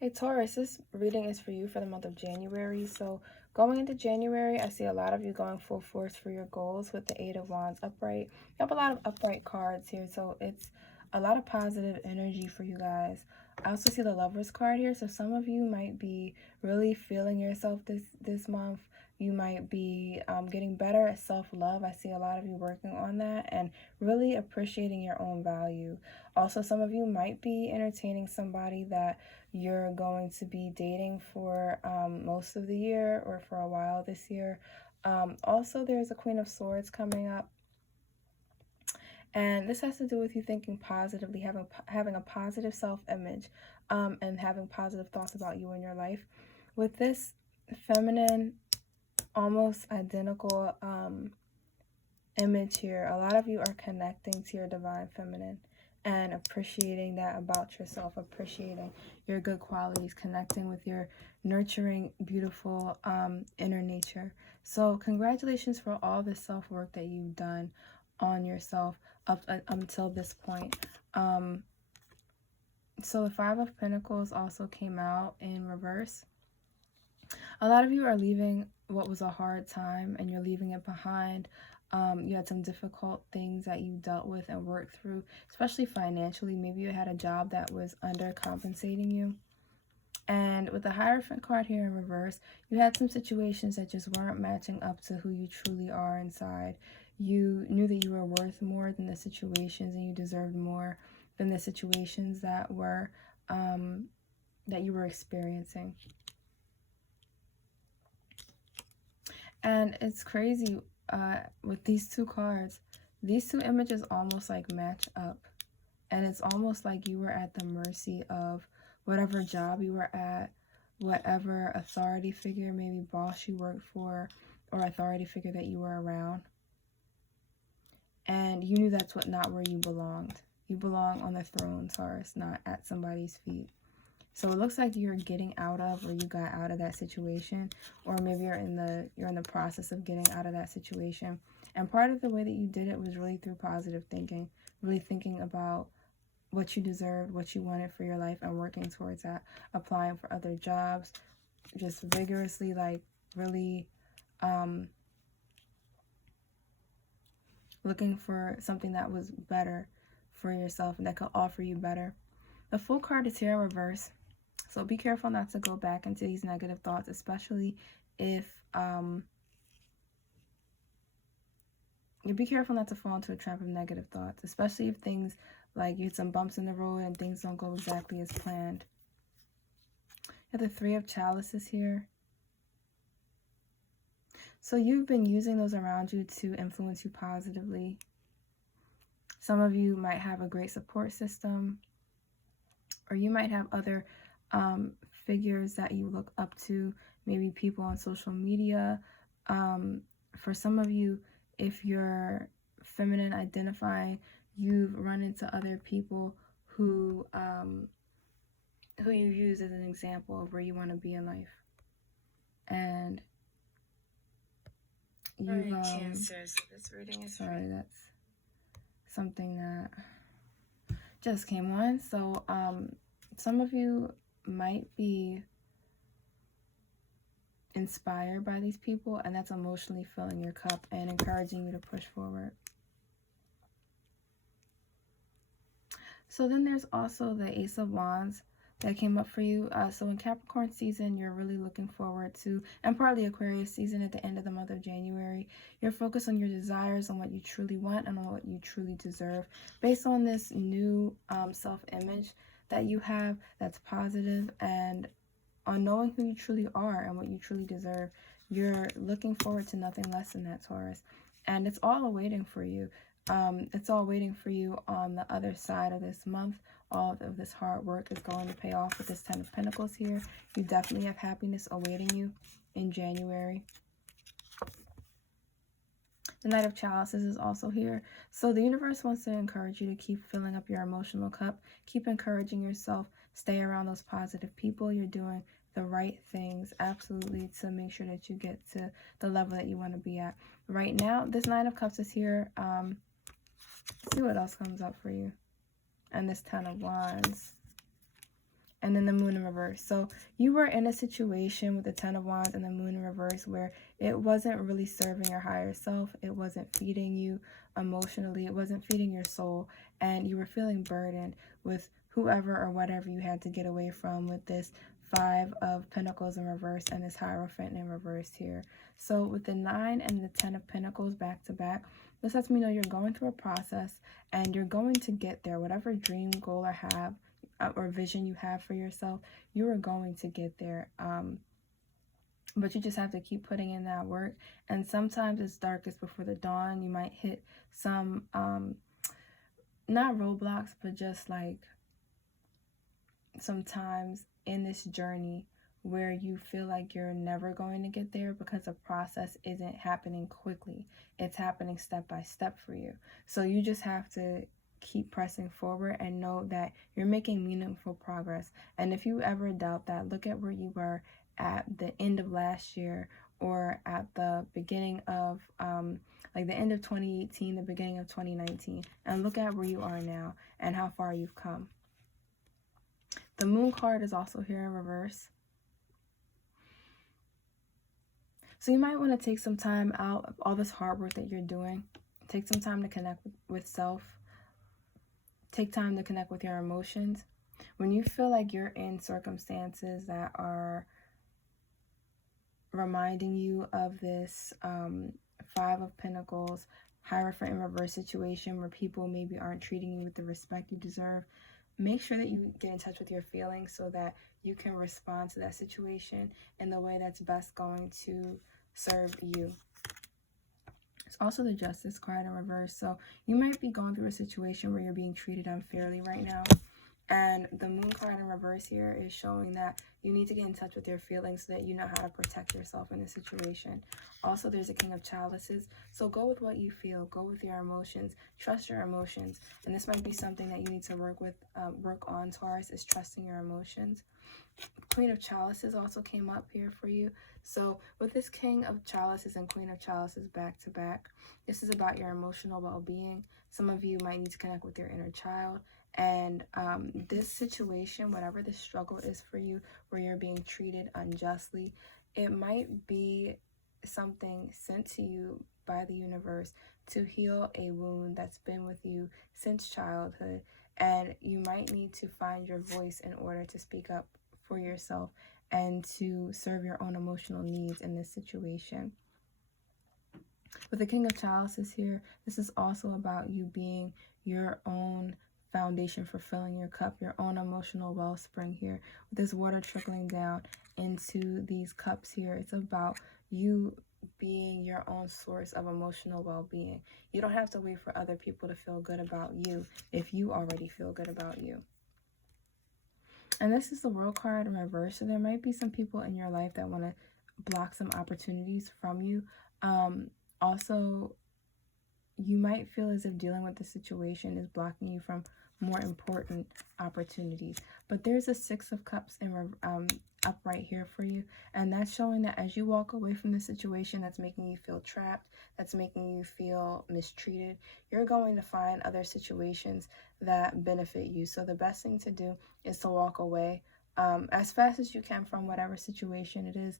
Hey Taurus, this reading is for you for the month of January. So going into January, I see a lot of you going full force for your goals with the Eight of Wands upright. You have a lot of upright cards here, so it's a lot of positive energy for you guys. I also see the Lovers card here, so some of you might be really feeling yourself this month. You might be getting better at self-love. I see a lot of you working on that and really appreciating your own value. Also, some of you might be entertaining somebody that you're going to be dating for most of the year or for a while this year. Also, there's a Queen of Swords coming up. And this has to do with you thinking positively, having a positive self-image, and having positive thoughts about you in your life. With this feminine, almost identical image here, a lot of you are connecting to your divine feminine and appreciating that about yourself, appreciating your good qualities, connecting with your nurturing, beautiful inner nature. So congratulations for all the self-work that you've done on yourself up until this point. So the Five of Pentacles also came out in reverse. A lot of you are leaving what was a hard time and you're leaving it behind. You had some difficult things that you dealt with and worked through, especially financially. Maybe you had a job that was undercompensating you. And with the Hierophant card here in reverse, you had some situations that just weren't matching up to who you truly are inside. You knew that you were worth more than the situations and you deserved more than the situations that were that you were experiencing. And it's crazy with these two cards. These two images almost like match up. And it's almost like you were at the mercy of whatever job you were at, whatever authority figure, maybe boss you worked for, or authority figure that you were around. And you knew that's not where you belonged. You belong on the throne, Taurus, not at somebody's feet. So it looks like you're getting out of, or you got out of that situation, or maybe you're in the process of getting out of that situation. And part of the way that you did it was really through positive thinking, really thinking about what you deserved, what you wanted for your life, and working towards that, applying for other jobs, just vigorously, like really looking for something that was better for yourself and that could offer you better. The Fool card is here in reverse. So be careful not to go back into these negative thoughts, especially if be careful not to fall into a trap of negative thoughts, especially if things like you hit some bumps in the road and things don't go exactly as planned. You have the Three of Chalices here. So you've been using those around you to influence you positively. Some of you might have a great support system, or you might have other figures that you look up to, maybe people on social media. For some of you, if you're feminine identifying, you've run into other people who you use as an example of where you want to be in life. And you've Cancer, so this reading is sorry, that's something that just came on. So some of you might be inspired by these people, and that's emotionally filling your cup and encouraging you to push forward. So then there's also the Ace of Wands that came up for you. So in Capricorn season, you're really looking forward to, and partly Aquarius season at the end of the month of January, you're focused on your desires, on what you truly want, and on what you truly deserve. Based on this new self-image that you have that's positive, and on knowing who you truly are and what you truly deserve, you're looking forward to nothing less than that, Taurus. And it's all awaiting for you. It's all waiting for you on the other side of this month. All of this hard work is going to pay off with this Ten of Pentacles here. You definitely have happiness awaiting you in January. The Knight of Chalices is also here. So the universe wants to encourage you to keep filling up your emotional cup. Keep encouraging yourself. Stay around those positive people. You're doing the right things, absolutely, to make sure that you get to the level that you want to be at. Right now, this Nine of Cups is here. See what else comes up for you. And this Ten of Wands. and then the moon in reverse. So you were in a situation with the 10 of Wands and the moon in reverse where it wasn't really serving your higher self. It wasn't feeding you emotionally. It wasn't feeding your soul. And you were feeling burdened with whoever or whatever you had to get away from with this 5 of Pentacles in reverse and this Hierophant in reverse here. So with the 9 and the 10 of Pentacles back to back, this lets me know you're going through a process and you're going to get there. Whatever dream, goal, or vision you have for yourself, you are going to get there. But you just have to keep putting in that work. And sometimes it's darkest before the dawn. You might hit some, not roadblocks, but just like sometimes in this journey where you feel like you're never going to get there because the process isn't happening quickly. It's happening step by step for you. So you just have to keep pressing forward and know that you're making meaningful progress. And if you ever doubt that, look at where you were at the end of last year or at the beginning of like the end of 2018, the beginning of 2019, and look at where you are now and how far you've come. The moon card is also here in reverse. So you might want to take some time out of all this hard work that you're doing. Take some time to connect with self. Take time to connect with your emotions. When you feel like you're in circumstances that are reminding you of this 5 of Pentacles, Hierophant in reverse situation where people maybe aren't treating you with the respect you deserve, make sure that you get in touch with your feelings so that you can respond to that situation in the way that's best going to serve you. It's also the Justice card in reverse. So you might be going through a situation where you're being treated unfairly right now. And the moon card in reverse here is showing that you need to get in touch with your feelings so that you know how to protect yourself in this situation. Also, there's a King of Chalices. So go with what you feel. Go with your emotions. Trust your emotions. And this might be something that you need to work on, Taurus, is trusting your emotions. Queen of Chalices also came up here for you. So with this King of Chalices and Queen of Chalices back to back, this is about your emotional well-being. Some of you might need to connect with your inner child. And this situation, whatever the struggle is for you, where you're being treated unjustly, it might be something sent to you by the universe to heal a wound that's been with you since childhood. And you might need to find your voice in order to speak up for yourself and to serve your own emotional needs in this situation. With the King of Chalices here, this is also about you being your own foundation for filling your cup, your own emotional wellspring here. With this water trickling down into these cups here, it's about you being your own source of emotional well-being. You don't have to wait for other people to feel good about you if you already feel good about you. And this is the World card in reverse. So there might be some people in your life that want to block some opportunities from you. Also, you might feel as if dealing with the situation is blocking you from more important opportunities. But there's a 6 of Cups in up right here for you. And that's showing that as you walk away from the situation that's making you feel trapped, that's making you feel mistreated, you're going to find other situations that benefit you. So the best thing to do is to walk away as fast as you can from whatever situation it is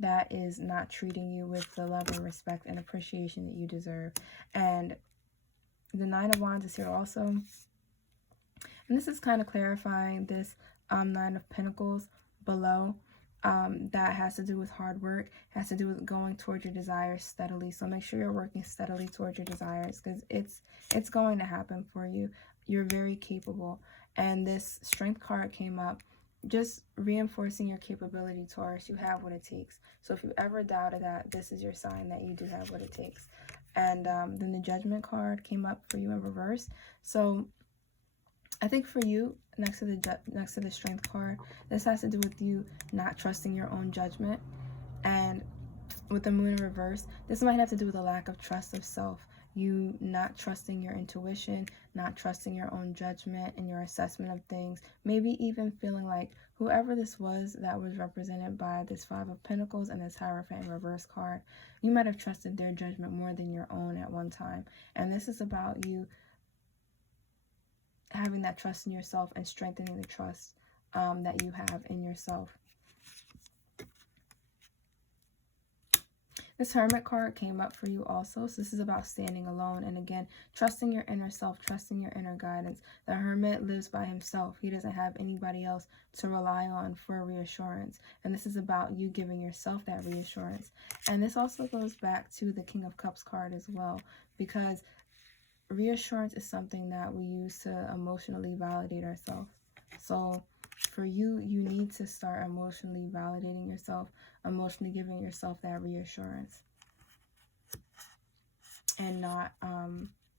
that is not treating you with the love and respect and appreciation that you deserve. And the 9 of Wands is here also. And this is kind of clarifying this 9 of Pentacles below. That has to do with hard work, has to do with going towards your desires steadily. So make sure you're working steadily towards your desires because it's going to happen for you. You're very capable. And this Strength card came up, just reinforcing your capability, Taurus. You have what it takes. So if you ever doubted that, this is your sign that you do have what it takes. And then the Judgment card came up for you in reverse. So I think for you, next to the Strength card, this has to do with you not trusting your own judgment. And with the Moon in reverse, this might have to do with a lack of trust of self. You not trusting your intuition, not trusting your own judgment and your assessment of things. Maybe even feeling like whoever this was that was represented by this 5 of Pentacles and this Hierophant in reverse card, you might have trusted their judgment more than your own at one time. And this is about you having that trust in yourself and strengthening the trust that you have in yourself. This Hermit card came up for you also. So this is about standing alone. And again, trusting your inner self, trusting your inner guidance. The Hermit lives by himself. He doesn't have anybody else to rely on for reassurance. And this is about you giving yourself that reassurance. And this also goes back to the King of Cups card as well, because reassurance is something that we use to emotionally validate ourselves. So for you, you need to start emotionally validating yourself, emotionally giving yourself that reassurance, and not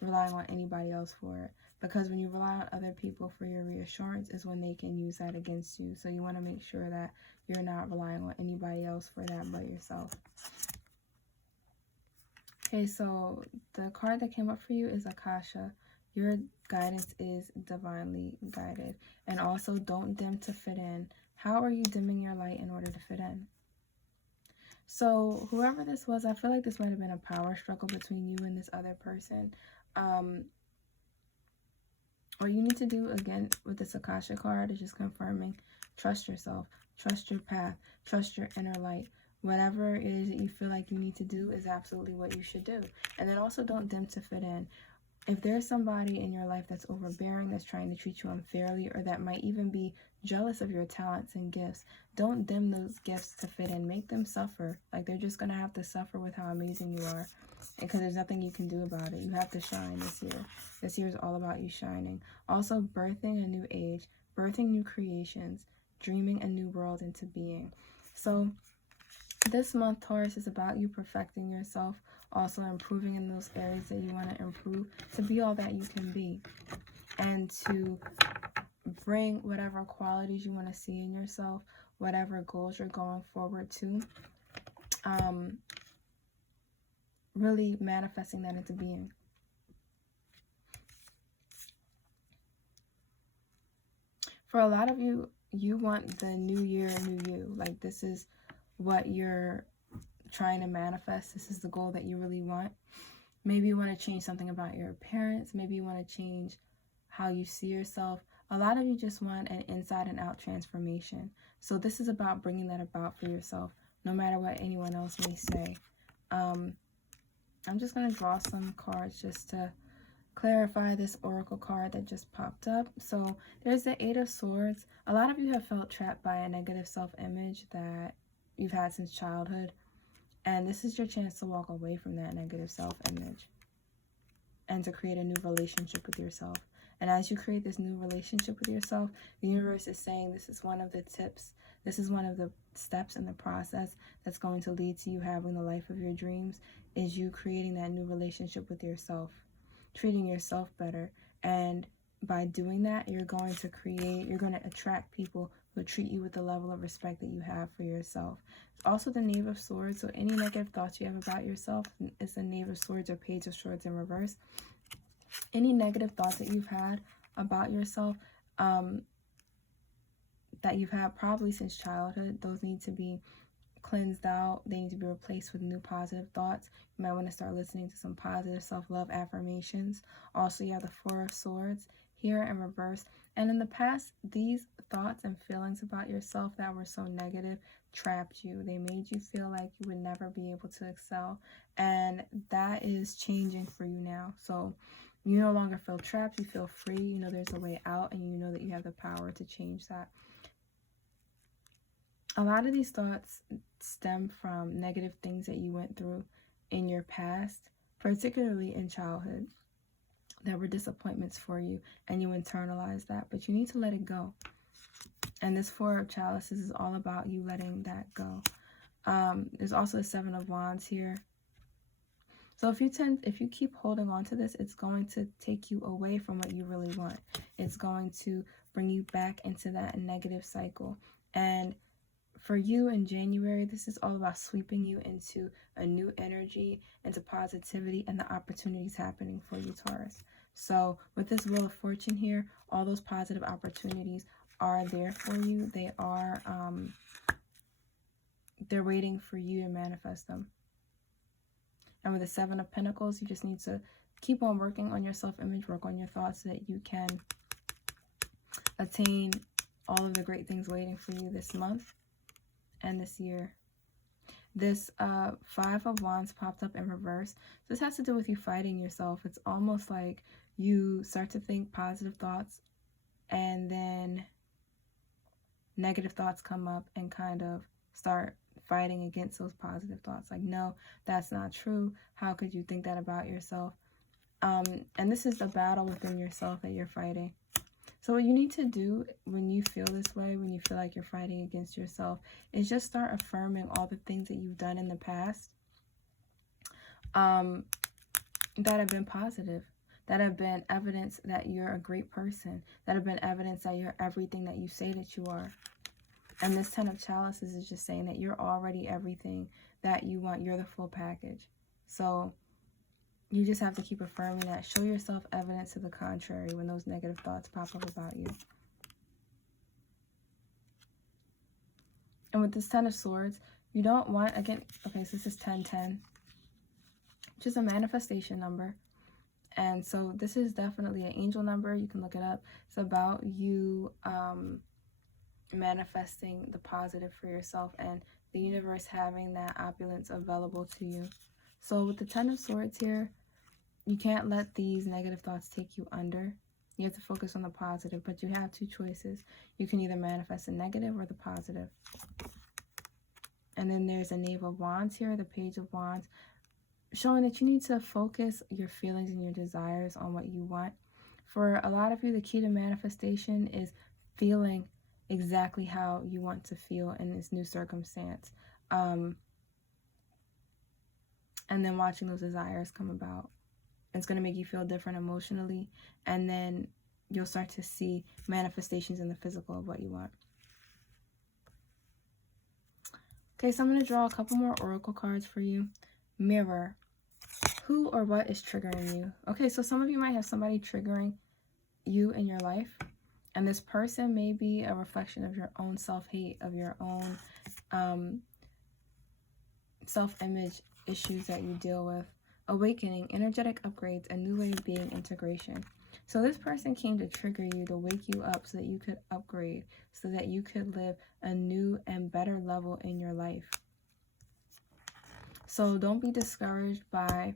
relying on anybody else for it. Because when you rely on other people for your reassurance is when they can use that against you. So you want to make sure that you're not relying on anybody else for that but yourself. Okay, so the card that came up for you is Akasha. Your guidance is divinely guided. And also, don't dim to fit in. How are you dimming your light in order to fit in? So whoever this was, I feel like this might have been a power struggle between you and this other person. What you need to do, again, with this Akasha card is just confirming, trust yourself, trust your path, trust your inner light. Whatever it is that you feel like you need to do is absolutely what you should do. And then also don't dim to fit in. If there's somebody in your life that's overbearing, that's trying to treat you unfairly, or that might even be jealous of your talents and gifts, don't dim those gifts to fit in. Make them suffer. Like, they're just going to have to suffer with how amazing you are, because there's nothing you can do about it. You have to shine this year. This year is all about you shining. Also, birthing a new age, birthing new creations, dreaming a new world into being. So this month, Taurus, is about you perfecting yourself, also improving in those areas that you want to improve, to be all that you can be, and to bring whatever qualities you want to see in yourself, whatever goals you're going forward to, really manifesting that into being. For a lot of you, you want the new year, new you. Like, this is what you're trying to manifest. This is the goal that you really want. Maybe you want to change something about your appearance. Maybe you want to change how you see yourself. A lot of you just want an inside and out transformation. So this is about bringing that about for yourself, no matter what anyone else may say. I'm just going to draw some cards just to clarify this oracle card that just popped up. So there's the Eight of Swords. A lot of you have felt trapped by a negative self-image that you've had since childhood. And this is your chance to walk away from that negative self-image and to create a new relationship with yourself. And as you create this new relationship with yourself, the universe is saying this is one of the tips. This is one of the steps in the process that's going to lead to you having the life of your dreams, is you creating that new relationship with yourself, treating yourself better. And by doing that, you're going to attract people who treat you with the level of respect that you have for yourself. Also, the Knave of Swords. So any negative thoughts you have about yourself is the Knave of Swords or Page of Swords in reverse. Any negative thoughts that you've had about yourself, that you've had probably since childhood, those need to be cleansed out. They need to be replaced with new positive thoughts. You might want to start listening to some positive self-love affirmations. Also, you have the Four of Swords here in reverse. And in the past, these thoughts and feelings about yourself that were so negative trapped you. They made you feel like you would never be able to excel. And that is changing for you now. So you no longer feel trapped. You feel free. You know there's a way out, and you know that you have the power to change that. A lot of these thoughts stem from negative things that you went through in your past, particularly in childhood, that were disappointments for you, and you internalized that, but you need to let it go. And this Four of Chalices is all about you letting that go. There's also a Seven of Wands here. So if you keep holding on to this, it's going to take you away from what you really want. It's going to bring you back into that negative cycle. And for you in January, this is all about sweeping you into a new energy, into positivity, and the opportunities happening for you, Taurus. So with this Wheel of Fortune here, all those positive opportunities are there for you. They are, they're waiting for you to manifest them. And with the Seven of Pentacles, you just need to keep on working on your self-image, work on your thoughts so that you can attain all of the great things waiting for you this month and this year. This 5 of Wands popped up in reverse. This has to do with you fighting yourself. It's almost like you start to think positive thoughts and then negative thoughts come up and kind of start fighting against those positive thoughts. Like, no, that's not true. How could you think that about yourself? And this is the battle within yourself that you're fighting. So what you need to do when you feel this way, when you feel like you're fighting against yourself, is just start affirming all the things that you've done in the past that have been positive, that have been evidence that you're a great person, that have been evidence that you're everything that you say that you are. And this 10 of Chalices is just saying that you're already everything that you want. You're the full package. So you just have to keep affirming that. Show yourself evidence to the contrary when those negative thoughts pop up about you. And with this 10 of Swords, you don't want, again, okay, so this is 1010, which is a manifestation number. And so this is definitely an angel number. You can look it up. It's about you manifesting the positive for yourself and the universe having that opulence available to you. So with the 10 of Swords here, you can't let these negative thoughts take you under. You have to focus on the positive, but you have two choices. You can either manifest the negative or the positive. And then there's a Knave of Wands here, the Page of Wands, showing that you need to focus your feelings and your desires on what you want. For a lot of you, the key to manifestation is feeling exactly how you want to feel in this new circumstance. And then watching those desires come about. It's going to make you feel different emotionally, and then you'll start to see manifestations in the physical of what you want. Okay, so I'm going to draw a couple more oracle cards for you. Mirror. Who or what is triggering you? Okay, so some of you might have somebody triggering you in your life, and this person may be a reflection of your own self-hate, of your own self-image issues that you deal with. Awakening, energetic upgrades, a new way of being, integration. So this person came to trigger you, to wake you up so that you could upgrade, so that you could live a new and better level in your life. So don't be discouraged by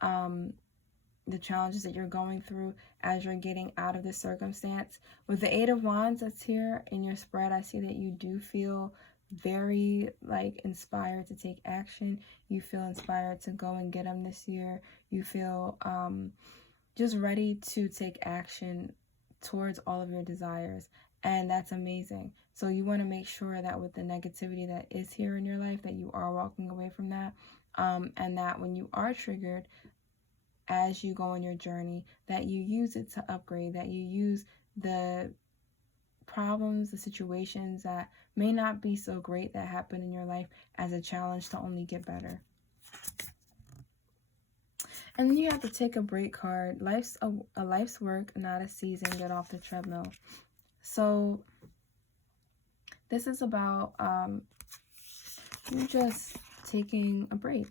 the challenges that you're going through as you're getting out of this circumstance. With the 8 of Wands that's here in your spread, I see that you do feel very inspired to take action. You feel inspired to go and get them this year. You feel just ready to take action towards all of your desires, and that's amazing. So you want to make sure that with the negativity that is here in your life, that you are walking away from that, and that when you are triggered as you go on your journey, that you use it to upgrade, that you use the problems, the situations that may not be so great that happen in your life as a challenge to only get better. And then you have to take a break card. Life's a life's work, not a season. Get off the treadmill. So this is about you just taking a break.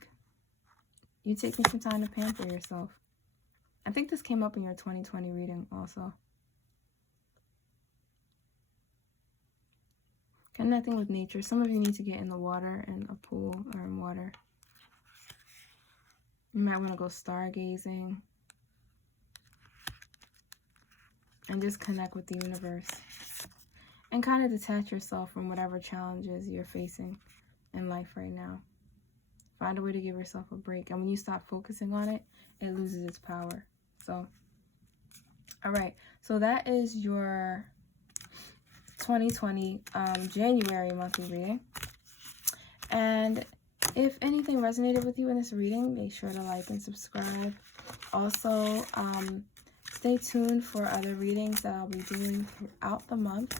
You taking some time to pamper yourself. I think this came up in your 2020 reading also. Connecting with nature. Some of you need to get in the water, in a pool or in water. You might want to go stargazing and just connect with the universe and kind of detach yourself from whatever challenges you're facing in life right now. Find a way to give yourself a break. And when you stop focusing on it, it loses its power. So, all right. So that is your 2020 January monthly reading. And if anything resonated with you in this reading, make sure to like and subscribe. Also, stay tuned for other readings that I'll be doing throughout the month.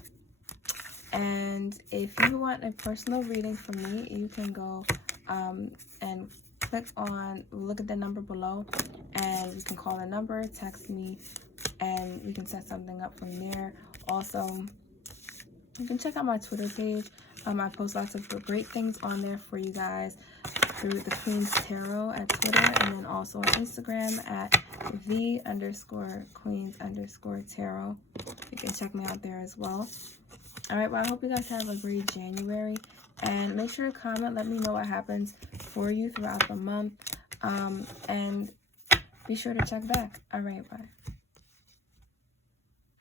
And if you want a personal reading from me, you can go and look at the number below, and you can call the number, text me, and we can set something up from there. Also, you can check out my Twitter page. I post lots of great things on there for you guys through the Queen's Tarot at Twitter, and then also on Instagram at the_queens_tarot. You can check me out there as well. All right, well, I hope you guys have a great January. And make sure to comment. Let me know what happens for you throughout the month. And be sure to check back. All right, bye.